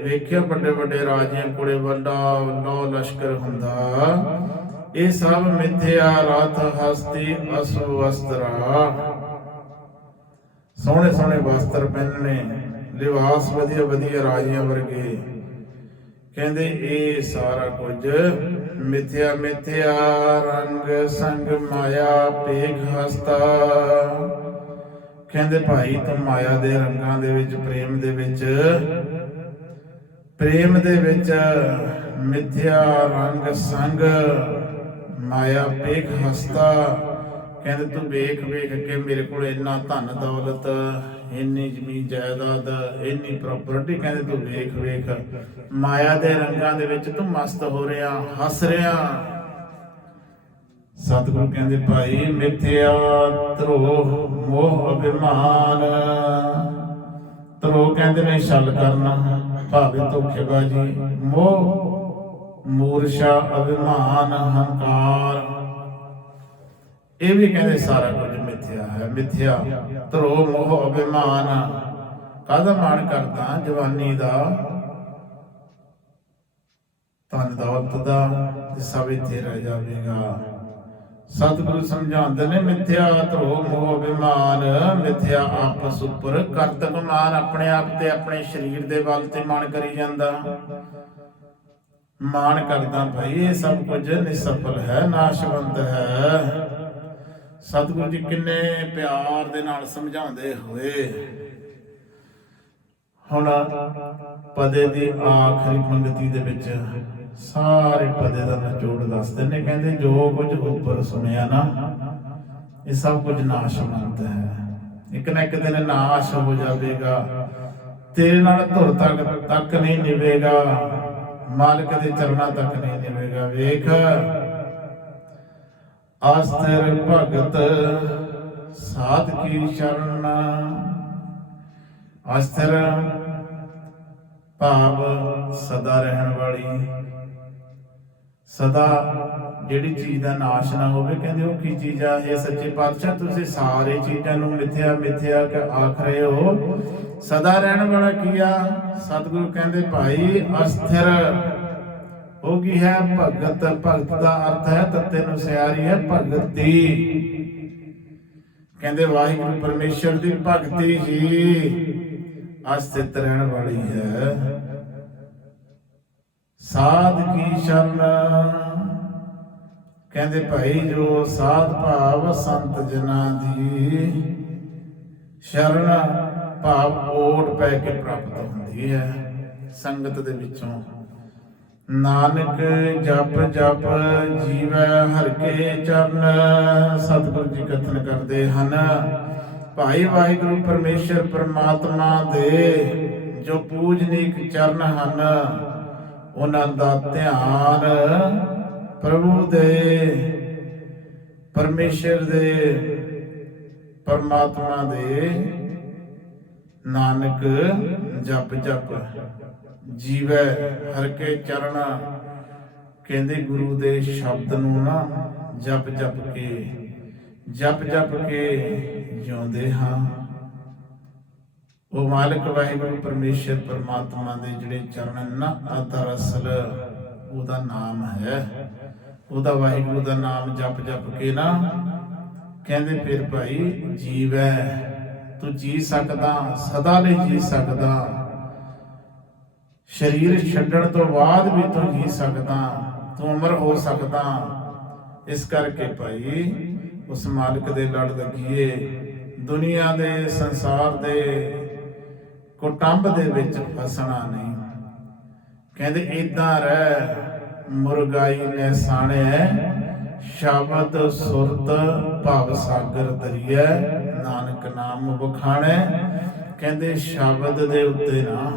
ਵੇਖਿਆ ਵੱਡੇ ਵੱਡੇ ਰਾਜਿਆਂ ਕੋਲੇ ਵੱਡਾ ਨੌ ਲਸ਼ਕਰ ਹੁੰਦਾ। ਇਹ ਸਭ ਮਿੱਥਿਆ ਰਥ ਹਸਤੀ ਅਸਵਸਤਰਾ ਸੋਹਣੇ ਸੋਹਣੇ ਵਸਤਰ ਪਹਿਨਣੇ। ਲਿਬਾਸ ਵਧੀਆ ਵਧੀਆ ਰਾਜਿਆਂ ਵਰਗੇ। ਕਹਿੰਦੇ, ਇਹ ਸਾਰਾ ਕੁਝ ਮਿਥਿਆ ਮਿਥਿਆ, ਰੰਗ, ਸੰਗ, ਮਾਇਆ ਪੇਖ ਹਸਤਾ। ਕਹਿੰਦੇ, ਭਾਈ, ਤੂੰ ਮਾਇਆ ਦੇ ਰੰਗਾਂ ਦੇ ਵਿੱਚ, ਪ੍ਰੇਮ ਦੇ ਵਿੱਚ, ਪ੍ਰੇਮ ਦੇ ਵਿੱਚ ਮਿਥਿਆ, ਰੰਗ, ਸੰਗ, ਮਾਇਆ ਪੇਖ ਹਸਤਾ। ਕਹਿੰਦੇ, ਤੂੰ ਵੇਖ ਵੇਖ ਕੇ ਮੇਰੇ ਕੋਲ ਇੰਨਾ ਧਨ ਦੌਲਤ ਇੰਨੀ ਜ਼ਮੀਨ ਜਾਇਦਾਦ, ਇੰਨੀ ਪ੍ਰਾਪਰਟੀ ਕਹਿੰਦੇ ਤੂੰ ਵੇਖ ਵੇਖ। ਮਾਇਆ ਦੇ ਰੰਗਾਂ ਦੇ ਵਿੱਚ ਤੂੰ ਮਸਤ ਹੋ ਰਿਹਾ, ਹੱਸ ਰਿਹਾ। ਸਤਿਗੁਰੂ ਕਹਿੰਦੇ, ਭਾਈ ਮਿਥਿਆ ਧਰੋਹ, ਮੋਹ ਅਭਿਮਾਨ। ਧਰੋਹ ਕਹਿੰਦੇ ਨੇ, ਛਲ ਕਰਨਾ, ਭਾਵੇਂ ਧੋਖੇਬਾਜ਼ੀ। ਮੋਹ, ਮੂਰਛਾ, ਅਭਿਮਾਨ, ਹੰਕਾਰ। ਇਹ ਵੀ ਕਹਿੰਦੇ, ਸਾਰਾ ਕੁਝ ਮਿਥਿਆ ਹੈ, ਮਿਥਿਆ। ਧਰੋਹ ਮੋਹ ਅਭਿਮਾਨ। ਕਾਹਦਾ ਮਾਣ ਕਰਦਾ ਜਵਾਨੀ ਦਾ। ਧਨ ਦੌਲਤ ਦਾ ਤੇ ਸਭ ਇੱਥੇ ਰਹਿ ਜਾਵੇਗਾ। ਸਤਿਗੁਰੂ ਸਮਝਾਉਂਦੇ ਨੇ, ਮਿਥਿਆ ਧਰੋ ਮੋਹ ਅਭਿਮਾਨ, ਮਿਥਿਆ ਆਪਸ ਉੱਪਰ ਕਰਤਕ ਮਾਨ ਆਪਣੇ ਆਪ ਤੇ ਆਪਣੇ ਸਰੀਰ ਦੇ ਵੱਲ ਤੇ ਮਾਨ ਕਰੀ ਜਾਂਦਾ। ਮਾਨ ਕਰਦਾ ਭਾਈ ਇਹ ਸਭ ਕੁਝ ਨਿਸਫਲ ਹੈ, ਨਾਸ਼ਵੰਤ ਹੈ। ਸਤਿਗੁਰੂ ਜੀ ਕਿੰਨੇ ਪਿਆਰ ਦੇ ਨਾਲ ਸਮਝਾਉਂਦੇ ਹੋਏ ਹੁਣ ਪਦੇ ਦੀ ਆਖਰੀ ਪੰਗਤੀ ਦੇ ਵਿੱਚ ਸਾਰੇ ਪਦੇ ਦਾ ਨਿਚੋੜ ਦੱਸਦੇ ਨੇ ਕਹਿੰਦੇ, ਜੋ ਕੁਝ ਉੱਪਰ ਸੁਣਿਆ ਨਾ, ਇਹ ਸਭ ਕੁਝ ਨਾਸ਼ਵੰਤ ਹੈ। ਇੱਕ ਨਾ ਇੱਕ ਦਿਨ ਨਾਸ਼ ਹੋ ਜਾਵੇਗਾ। ਤੇਰੇ ਨਾਲ ਧੁਰ ਤੱਕ ਤੱਕ ਨਹੀਂ ਨਿਵੇਗਾ। ਮਾਲਕ ਦੇ ਚਰਨਾਂ ਤੱਕ ਨਹੀਂ ਨਿਵੇਗਾ। ਵੇਖ ਆਸਤਰ ਭਗਤ, ਸਾਧ ਕੀ ਸ਼ਰਨ ਅਸਥਿਰ ਭਾਵ ਸਦਾ ਰਹਿਣ ਵਾਲੀ। ਸਦਾ ਜਿਹੜੀ ਚੀਜ਼ ਦਾ ਨਾਸ਼ ਨਾ ਹੋਵੇ, ਕਹਿੰਦੇ ਉਹ ਕੀ ਚੀਜ਼ ਆ? ਇਹ ਸੱਚੇ ਪਾਤਸ਼ਾਹ, ਤੁਸੀਂ ਸਾਰੇ ਚੀਜ਼ਾਂ ਨੂੰ ਮਿੱਥਿਆ ਮਿੱਥਿਆ ਕਿ ਆਖ ਰਹੇ ਹੋ। ਸਦਾ ਰਹਿਣ ਵਾਲਾ ਕੀ ਆ? ਸਤਿਗੁਰੂ ਕਹਿੰਦੇ, ਭਾਈ, ਅਸਥਿਰ ਉਹ ਕੀ ਹੈ ਭਗਤ ਭਗਤ ਦਾ ਅਰਥ ਹੈ ਤੱਤੇ ਨੂੰ ਸਿਆਰੀ ਹੈ ਭਗਤੀ। ਕਹਿੰਦੇ ਵਾਹਿਗੁਰੂ ਪਰਮੇਸ਼ਰ ਦੀ ਭਗਤੀ ਹੀ ਅਸਥਿਤ ਰਹਿਣ ਵਾਲੀ ਹੈ। ਸਾਧ ਕੀ ਸ਼ਰਨ? ਕਹਿੰਦੇ ਭਾਈ, ਜੋ ਸਾਧ ਭਾਵ ਸੰਤ ਜਨਾਂ ਦੀ ਸ਼ਰਨ ਭਾਵ ਓਟ ਪੈ ਕੇ ਪ੍ਰਾਪਤ ਹੁੰਦੀ ਹੈ ਸੰਗਤ ਦੇ ਵਿੱਚੋਂ। ਨਾਨਕ ਜਪ ਜਪ ਜੀਵੈ ਹਰ ਕੇ ਚਰਨ। ਸਤਿਗੁਰੂ ਜੀ ਕਥਨ ਕਰਦੇ ਹਨ। ਭਾਈ ਵਾਹਿਗੁਰੂ ਪਰਮੇਸ਼ਰ ਪ੍ਰਮਾਤਮਾ ਦੇ ਜੋ ਪੂਜਨੀਕ ਚਰਨ ਹਨ, ਉਹਨਾਂ ਦਾ ਧਿਆਨ ਪ੍ਰਭੂ ਦੇ, ਪਰਮੇਸ਼ਰ ਦੇ, ਪਰਮਾਤਮਾ ਦੇ। ਨਾਨਕ ਜਪ ਜਪ। ਜੀਵੈ ਹਰ ਕੇ ਚਰਣਾ। ਕਹਿੰਦੇ ਗੁਰੂ ਦੇ ਸ਼ਬਦ ਨੂੰ ਨਾ ਜਪ ਜਪ ਕੇ, ਜਪ ਜਪ ਕੇ ਜਿਉਂਦੇ ਹਾਂ। ਉਹ ਮਾਲਕ ਵਾਹਿਗੁਰੂ ਪਰਮੇਸ਼ਰ ਪਰਮਾਤਮਾ ਦੇ ਜਿਹੜੇ ਚਰਨ ਨਾ ਆ ਦਰਅਸਲ ਉਹਦਾ ਨਾਮ ਹੈ। ਉਹਦਾ ਵਾਹਿਗੁਰੂ ਦਾ ਨਾਮ ਜਪ ਜਪ ਕੇ ਨਾ ਕਹਿੰਦੇ ਫਿਰ ਭਾਈ ਜੀਵੈ, ਤੂੰ ਜੀ ਸਕਦਾ, ਸਦਾ ਲਈ ਜੀ ਸਕਦਾ। ਸਰੀਰ ਛੱਡਣ ਤੋਂ ਬਾਅਦ ਵੀ ਤੂੰ ਜੀ ਸਕਦਾ, ਤੂੰ ਅਮਰ ਹੋ ਸਕਦਾ। ਇਸ ਕਰਕੇ ਭਾਈ, ਉਸ ਮਾਲਕ ਦੇ ਲੜ ਲੱਗੀਏ। ਦੁਨੀਆ ਦੇ, ਸੰਸਾਰ ਦੇ ਕੁਟੰਬ ਦੇ ਵਿੱਚ ਫਸਣਾ ਨਹੀਂ। ਕਹਿੰਦੇ ਇਦਾਂ ਰਹਿ, ਮੁਰਗਾਈ ਨੇ ਸਾਣਿਆ ਸ਼ਬਦ, ਸੁਰਤ, ਭਵ ਸਾਗਰ ਦਰਿਆ ਨਾਨਕ ਨਾਮ ਬਖਾਣੈ ਕਹਿੰਦੇ, ਸ਼ਬਦ ਦੇ ਉੱਤੇ ਨਾ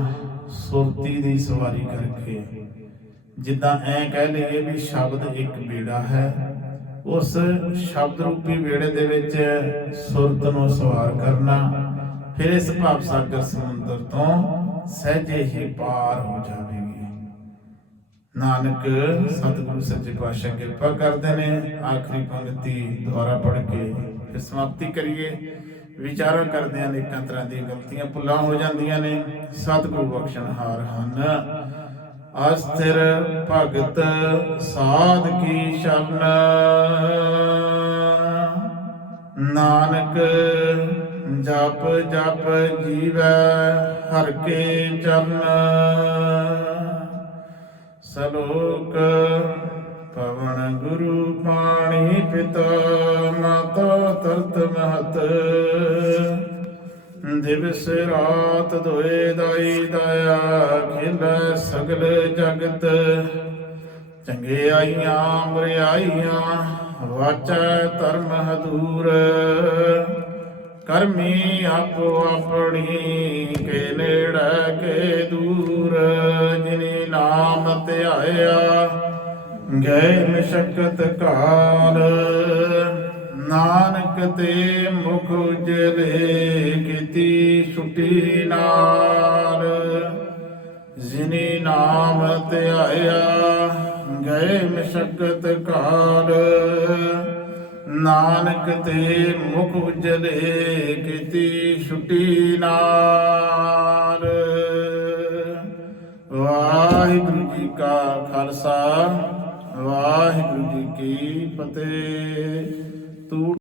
ਸੁਰਤੀ ਦੀ ਸਵਾਰੀ ਕਰਕੇ। ਜਿੱਦਾਂ ਐ ਕਹਿ ਲਈਏ ਵੀ ਸ਼ਬਦ ਇੱਕ ਬੇੜਾ ਹੈ, ਉਸ ਸ਼ਬਦ ਰੂਪੀ ਬੇੜੇ ਦੇ ਵਿੱਚ ਸੁਰਤ ਨੂੰ ਸਵਾਰ ਕਰਨਾ, ਫਿਰ ਇਸ ਭਾਵ ਸਾਗਰ ਸਮੁੰਦਰ ਤੋਂ ਸਹਿਜੇ ਹੀ ਪਾਰ ਹੋ ਜਾਵੇਗੀ। ਨਾਨਕ, ਸਤਿਗੁਰੂ ਸੱਚੇ ਪਾਤਸ਼ਾਹ ਕਿਰਪਾ ਕਰਦੇ ਨੇ। ਆਖਰੀ ਪੰਕਤੀ ਦੁਆਰਾ ਪੜ੍ਹ ਕੇ ਫਿਰ ਸਮਾਪਤੀ ਕਰੀਏ। ਵਿਚਾਰਾਂ ਕਰਦਿਆਂ ਅਨੇਕਾਂ ਤਰ੍ਹਾਂ ਦੀਆਂ ਗਲਤੀਆਂ ਭੁੱਲਾਂ ਹੋ ਜਾਂਦੀਆਂ ਨੇ, ਸਤਿਗੁਰੂ ਬਖਸ਼ਣਹਾਰ ਹਨ। ਅਸਥਿਰ ਭਗਤ ਸਾਧ ਕੀ ਸ਼ਰਨ? ਨਾਨਕ ਜਪ ਜਪ ਜੀਵੈ ਹਰ ਕੇ ਚਰਨ। ਸਲੋਕ ਪਵਨ ਗੁਰੂ ਪਾਣੀ ਪਿਤਾ, ਮਾਤਾ ਤਰਤ ਮਹਤ। ਦਿਵਸ ਰਾਤ ਦੋਏ ਦਾਈ ਦਇਆ, ਖਿਲ ਸਗਲ ਜਗਤ। ਚੰਗੇ ਆਈਆਂ ਮਰਿਆਈਆਂ ਵਾਚੈ ਧਰਮ ਹਦੂਰ। ਕਰਮੀ ਆਪੋ ਆਪਣੀ, ਕੇ ਨੇੜੇ ਕੇ ਦੂਰ। ਜਿਨੀ ਨਾਮ ਧਿਆਇਆ ਗਏ ਮਸ਼ਕਤ ਕਾਲ ਨਾਨਕ ਤੇ ਮੁਖ ਉਜਲੇ ਕੀਤੀ ਛੁਟੀ ਨਾਲ। ਜਿਨੀ ਨਾਮ ਧਿਆਇਆ ਗਏ ਮਸ਼ਕਤ ਕਾਲ ਨਾਨਕ ਤੇ ਮੁਖ ਉਜਲੇ ਕੀਤੀ ਛੁਟੀ ਨਾਲ। ਵਾਹਿਗੁਰੂ ਜੀ ਕਾ ਖਾਲਸਾ। ਵਾਹਿਗੁਰੂ ਜੀ ਕੀ ਫਤਿਹ। ਤੂੰ